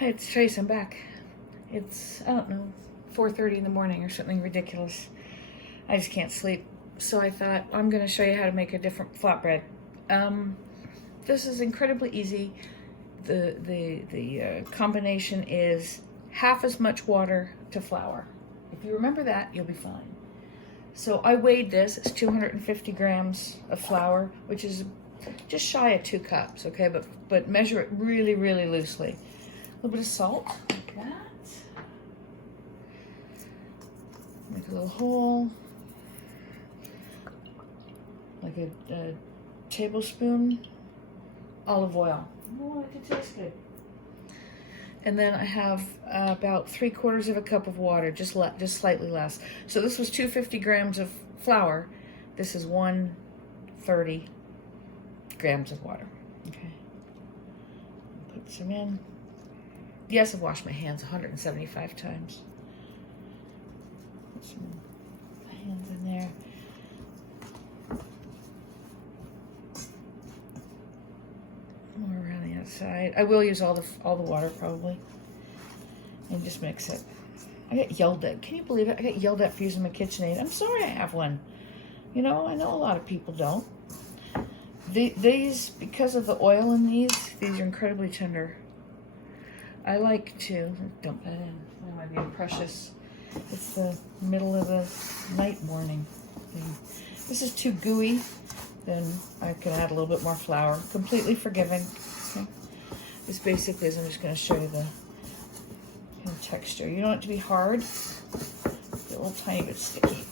Hi, it's Tracy. I'm back. It's, I don't know, 4:30 in the morning or something ridiculous. I just can't sleep. So I thought I'm going to show you how to make a different flatbread. This is incredibly easy. The combination is half as much water to flour. If you remember that, you'll be fine. So I weighed this. It's 250 grams of flour, which is just shy of 2 cups, okay? But measure it really, really loosely. A little bit of salt, like that. Make a little hole. Like a tablespoon olive oil. I want it to taste good. And then I have about 3/4 of a cup of water, just slightly less. So this was 250 grams of flour. This is 130 grams of water. Okay. Put some in. Yes, I've washed my hands 175 times. Put some my hands in there. More around the outside. I will use all the water probably, and just mix it. I get yelled at. Can you believe it? I get yelled at for using my KitchenAid. I'm sorry I have one. You know, I know a lot of people don't. These, because of the oil in these are incredibly tender. I like to dump that in. That might be precious. It's the middle of the night morning thing. This is too gooey. Then I can add a little bit more flour. Completely forgiving. Okay. This basically is, I'm just going to show you the texture. You don't want it to be hard. Get a little tiny bit sticky.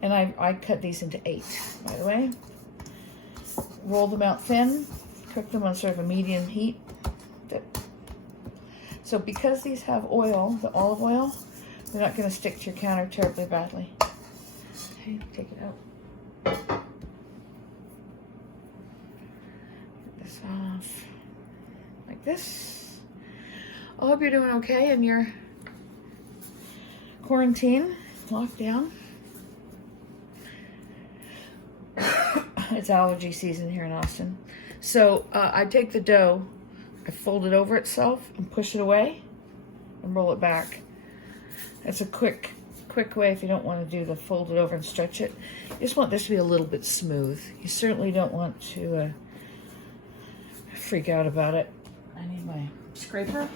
And I cut these into 8, by the way. Roll them out thin. Cook them on sort of a medium heat. So because these have oil, the olive oil, they're not going to stick to your counter terribly badly. Okay, take it out. Get this off. Like this. I hope you're doing okay in your quarantine, lockdown. It's allergy season here in Austin. So I take the dough, I fold it over itself and push it away and roll it back. That's a quick way if you don't want to do the fold it over and stretch it. You just want this to be a little bit smooth. You certainly don't want to freak out about it. I need my scraper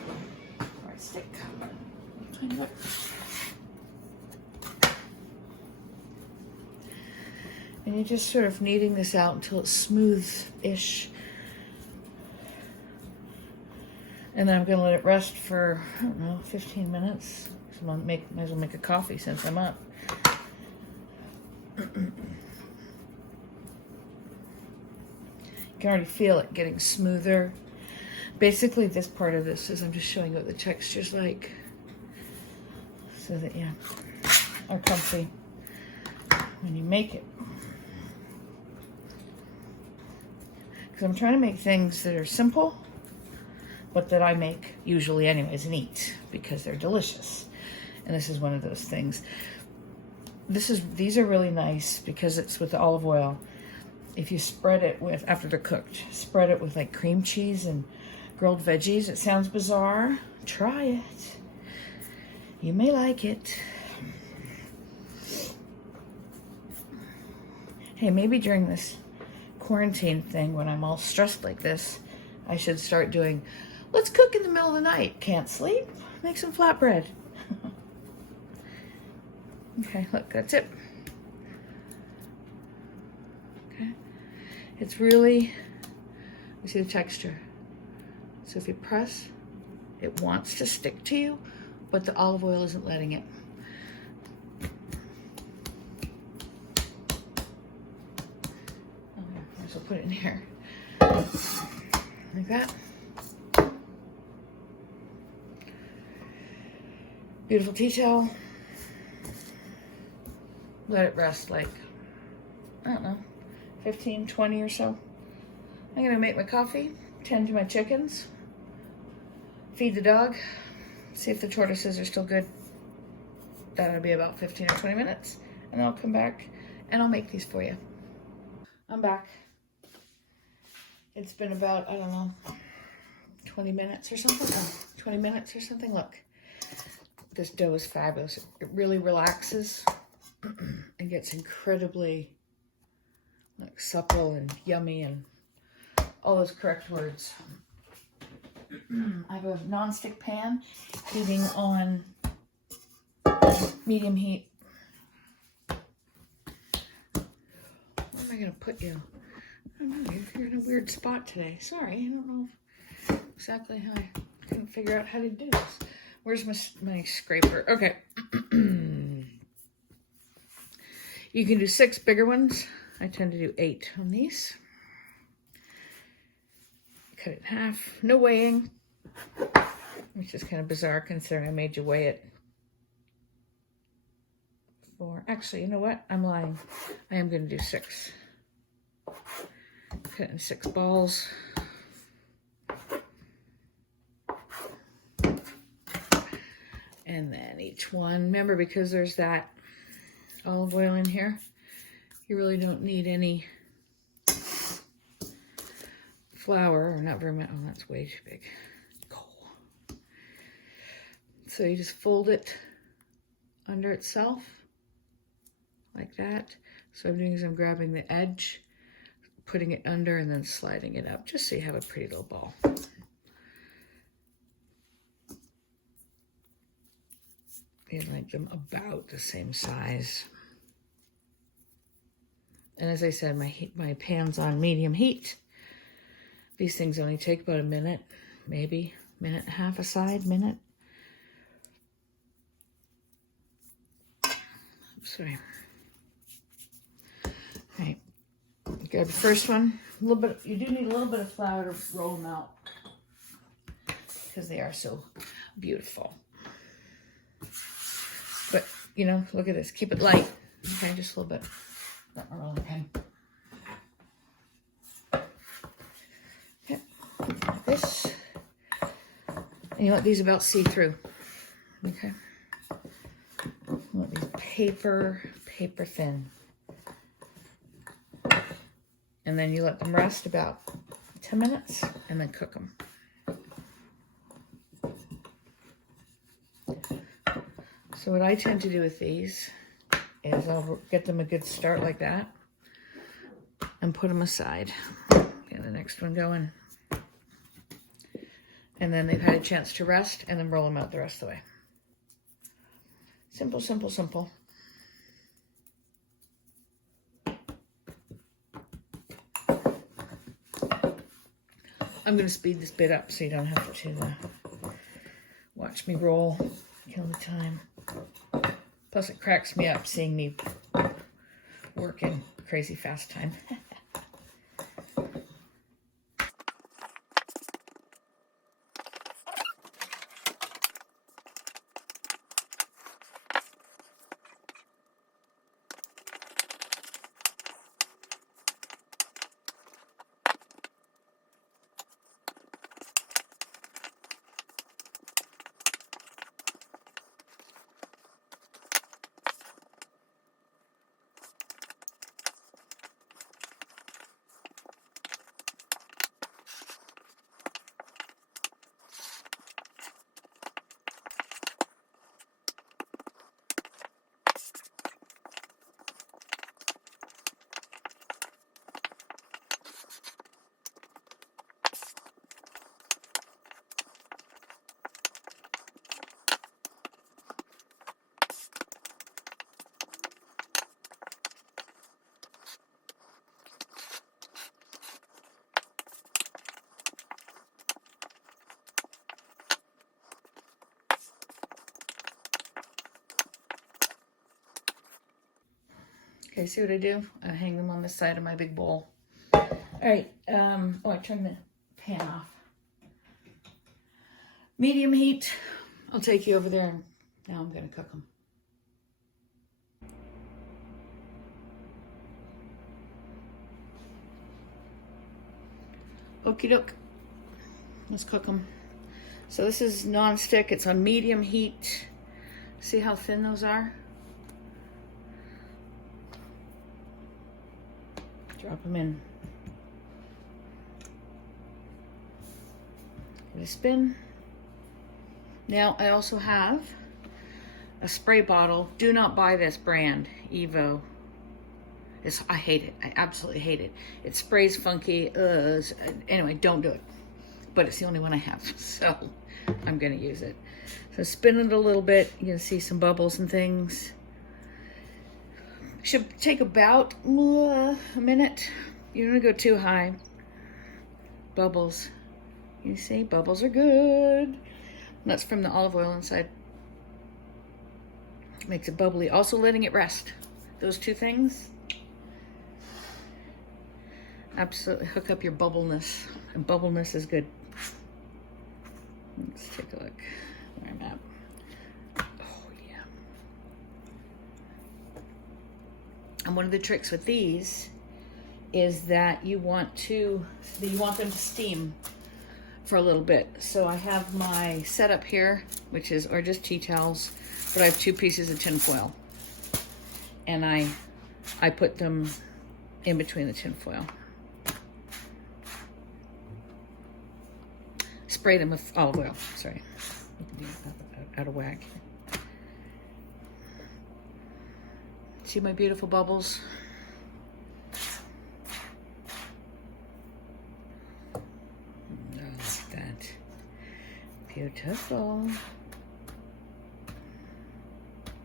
or a stick. Tiny bit. And you're just sort of kneading this out until it's smooth-ish. And then I'm going to let it rest for, I don't know, 15 minutes. So I might as well make a coffee since I'm up. You can already feel it getting smoother. Basically, this part of this is I'm just showing you what the texture's like. So that, yeah, are comfy when you make it. Because I'm trying to make things that are simple, but that I make usually anyways and eat because they're delicious. And this is one of those things. These are really nice because it's with the olive oil. If you spread it with, after they're cooked, spread it with like cream cheese and grilled veggies. It sounds bizarre. Try it. You may like it. Hey, maybe during this quarantine thing, when I'm all stressed like this, I should start doing, let's cook in the middle of the night. Can't sleep? Make some flatbread. Okay, look, that's it. Okay. It's really, you see the texture. So if you press, it wants to stick to you, but the olive oil isn't letting it. So put it in here, like that. Beautiful tea towel. Let it rest like, I don't know, 15, 20 or so. I'm gonna make my coffee, tend to my chickens, feed the dog, see if the tortoises are still good. That'll be about 15 or 20 minutes, and then I'll come back and I'll make these for you. I'm back. It's been about, I don't know, 20 minutes or something. Oh, 20 minutes or something. Look, this dough is fabulous. It really relaxes and gets incredibly like supple and yummy and all those correct words. I have a non-stick pan heating on medium heat. Where am I going to put you? I don't know, you're in a weird spot today. Sorry, I don't know exactly how I couldn't figure out how to do this. Where's my scraper? Okay. You can do 6 bigger ones. I tend to do 8 on these. Cut it in half. No weighing, which is kind of bizarre considering I made you weigh it. Actually, you know what? I'm lying. I am going to do 6. Cut it in 6 balls. And then each one, remember, because there's that olive oil in here, you really don't need any flour, or not very much. Oh, that's way too big. Cool. So you just fold it under itself like that. So I'm doing is I'm grabbing the edge, putting it under, and then sliding it up, just so you have a pretty little ball. You like them about the same size. And as I said, my pan's on medium heat. These things only take about a minute, maybe minute and a half a side, minute. Sorry. All right, grab the first one. A little bit. You do need a little bit of flour to roll them out because they are so beautiful. But you know, look at this. Keep it light. Okay, just a little bit. Not my rolling pin. Okay, like this. And you want these about see-through. Okay. You want these paper thin. And then you let them rest about 10 minutes and then cook them. So what I tend to do with these is I'll get them a good start like that and put them aside. Get the next one going. And then they've had a chance to rest, and then roll them out the rest of the way. Simple, simple, simple. I'm going to speed this bit up so you don't have to watch me roll, kill the time. Plus it cracks me up seeing me work in crazy fast time. Okay, see what I do? I hang them on the side of my big bowl. All right, oh, I turned the pan off. Medium heat. I'll take you over there. Now I'm gonna cook them. Okie doke. Let's cook them. So this is non-stick. It's on medium heat. See how thin those are? Drop them in. Give it a spin. Now I also have a spray bottle. Do not buy this brand, Evo. I hate it. I absolutely hate it. It sprays funky. Anyway, don't do it. But it's the only one I have, so I'm gonna use it. So spin it a little bit. You can see some bubbles and things. Should take about a minute. You don't want to go too high. Bubbles. You see, bubbles are good. That's from the olive oil inside. Makes it bubbly. Also letting it rest. Those two things absolutely hook up your bubbleness. And bubbleness is good. Let's take a look where I'm at. Oh, yeah. And one of the tricks with these is that you want them to steam for a little bit. So I have my setup here, which is, or just tea towels, but I have 2 pieces of tin foil. And I put them in between the tin foil. Spray them with olive oil, sorry. Out of whack. See my beautiful bubbles? Beautiful.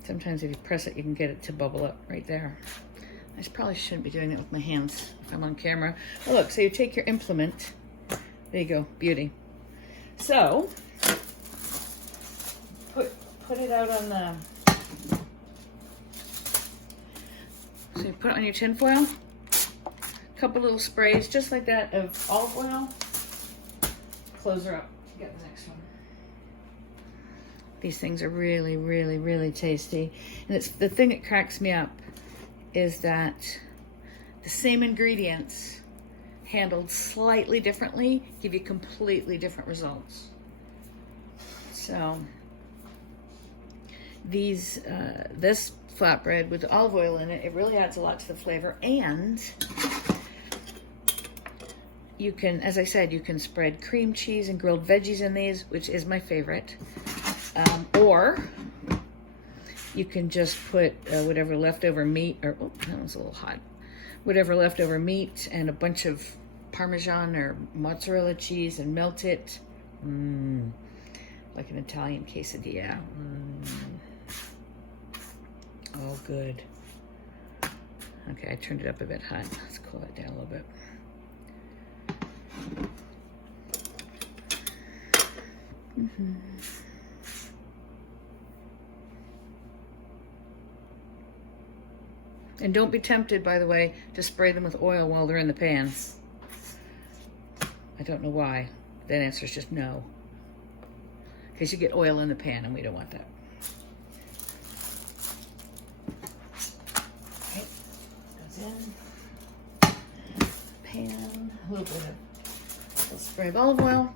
Sometimes if you press it, you can get it to bubble up right there. I probably shouldn't be doing that with my hands if I'm on camera. Oh, look, so you take your implement. There you go, beauty. So, put it out on the, so you put it on your tin foil. A couple little sprays, just like that, of olive oil. Close her up to get the next one. These things are really, really, really tasty. And it's the thing that cracks me up is that the same ingredients handled slightly differently give you completely different results. So this flatbread with olive oil in it, it really adds a lot to the flavor. And you can, as I said, you can spread cream cheese and grilled veggies in these, which is my favorite. Or you can just put whatever leftover meat, or oh, that was a little hot. Whatever leftover meat and a bunch of Parmesan or mozzarella cheese and melt it. Like an Italian quesadilla. Oh, good. Okay, I turned it up a bit hot. Let's cool it down a little bit. And don't be tempted, by the way, to spray them with oil while they're in the pan. I don't know why. That answer is just no. Because you get oil in the pan and we don't want that. Okay, goes in. Pan, a little bit of spray of olive oil.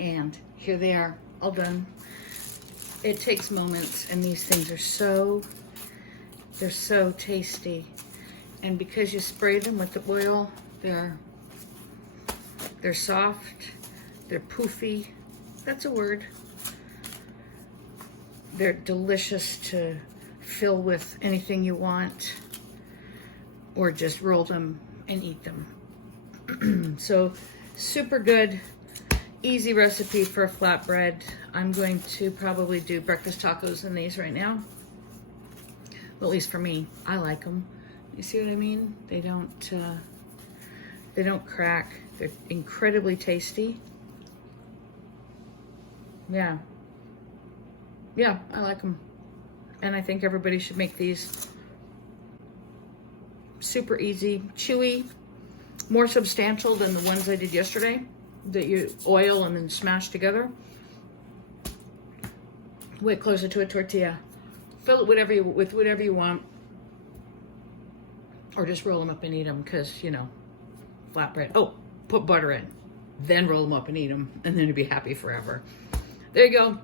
And here they are, all done. It takes moments, and these things are they're so tasty. And because you spray them with the oil, they're soft, they're poofy, That's a word. They're delicious to fill with anything you want, or just roll them and eat them. So super good, easy recipe for a flatbread. I'm going to probably do breakfast tacos in these right now. Well, at least for me, I like them. You see what I mean? They don't crack. They're incredibly tasty. Yeah, I like them. And I think everybody should make these. Super easy, chewy, more substantial than the ones I did yesterday that you oil and then smash together. Way closer to a tortilla. Fill it with whatever you want, or just roll them up and eat them, because, you know, flatbread. Oh, put butter in, then roll them up and eat them, and then you'll be happy forever. There you go.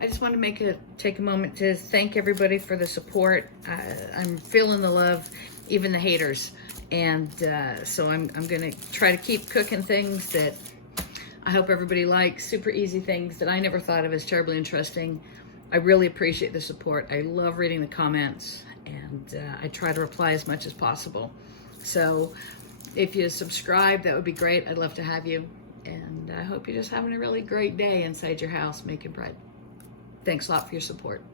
I just wanted to take a moment to thank everybody for the support. I'm feeling the love, even the haters. And so I'm gonna try to keep cooking things that I hope everybody likes, super easy things that I never thought of as terribly interesting. I really appreciate the support. I love reading the comments, and I try to reply as much as possible. So if you subscribe, that would be great. I'd love to have you. And I hope you're just having a really great day inside your house making bread. Thanks a lot for your support.